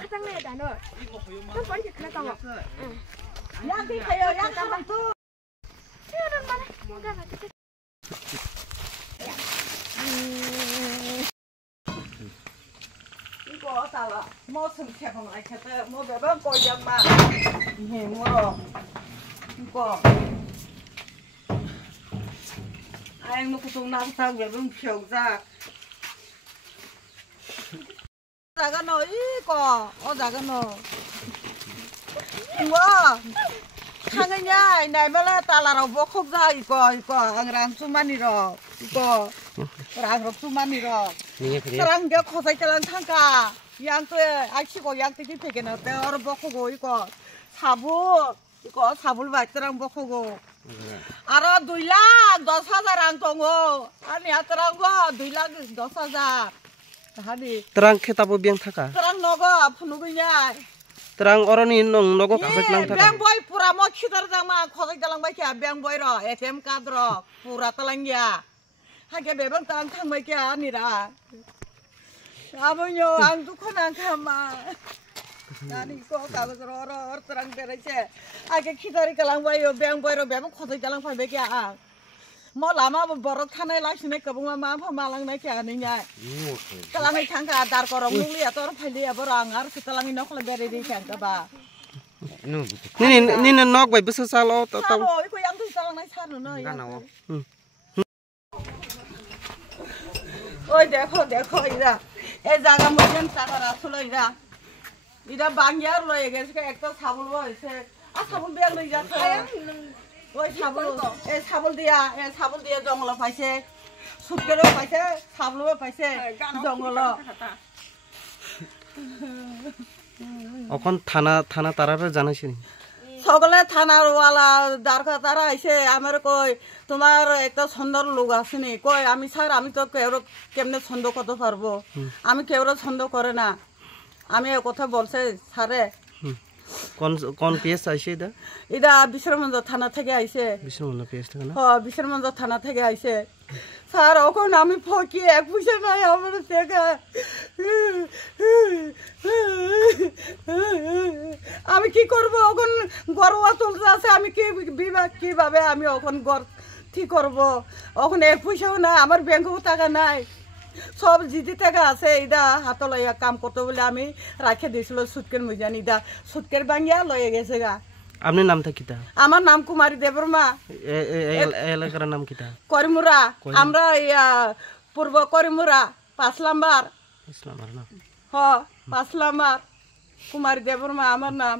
খাতাংনে দানো তো পড়ি খেলা তাও ইয়া কি খায়ো ইয়া খাবা তো 이런 말에 뭔가 같이 이거 달라 무슨 개봉 아이카다 뭐 배번 꼬야마 해 뭐로 이거 아이 놓고 좀 나서 배번 평자 자가 너 이거 자가 너 와 상은야 날마다 달라로 먹고자 이거 안랑 수만이로 이거 랑 수만이로 사랑 겨 코사이 잘한 상가 양도에 아치고 양떼기 되게는 때어로 먹고 이거 사불 맛들랑 먹고 알아 2락 10,000랑 동어 아니 아들랑 거 2락 10,000 하니 terang kita bu biang thaka terang nogo phnugunya terang oroni nong nogo kasek lang thaka bang boy pura mo khidar jangma khosai jalang bai kya bang boy ro ATM card ro pura talangya hage bebang tang thang bai kya ni ra amonyo ang dukhan khama nani ko kagaz ro terang bereche hage khidari kalang bai yo bang boy ro bebang khosai jalang bai kya mo lama borok thanai laksine kabunga ma malang na kya ni nya kalangai thangka dar korong muli ator phali abor angar kitalangi nokla bere ri thangka ba ni nok bai busa salo ta ta iko yang tu talang nai sanu na oi dekho ira e jaga mojen taka rakhlo ira ira bangyar loye gese ekta sabul hoise a sabul bag loi jasse ওই সাবল দিয়া জঙ্গল পাইছে সুটকেরও পাইছে সাবলও পাইছে জঙ্গল এখন থানা তারারে জানাইছে সকলে থানার ওয়ালা দারকা তারা আইছে আমার কই তোমার একটা সুন্দর লোক আসেনি কই আমি স্যার আমি তো কেমনে ছন্দ করতে পারবো আমি কেউ ছন্দ করে না আমি কথা বলছে স্যারে কোন পিএস আইছে এটা বিশ্বরমঞ্জ থানা থেকে আইছে বিশ্বরমঞ্জ পিএস থেকে না বিশ্বরমঞ্জ থানা থেকে আইছে স্যার এখন আমি ফকি 1 পয়সা নাই আমার টাকা আমি কি করব এখন গরওয়া তুলতে আছে আমি কিভাবে আমি এখন গর ঠিক করব এখন 1 পয়সাও না আমার ব্যাংকেও টাকা নাই সব জিদি টাকা আছে ইদা হাতে লইয়া কাম করতে বলে আমি রাখে দিয়েছিল সুটকের মুজান ইদা সুটকের ভাঙিয়া লয়ে গেছে গা আপনার নামটা কিটা আমার নাম কুমারী দেববর্মা এলাকার নাম কিটা করিমুরা আমরা পূর্ব করিমুরা 5 নাম্বার না 5 নাম্বার কুমারী দেববর্মা আমার নাম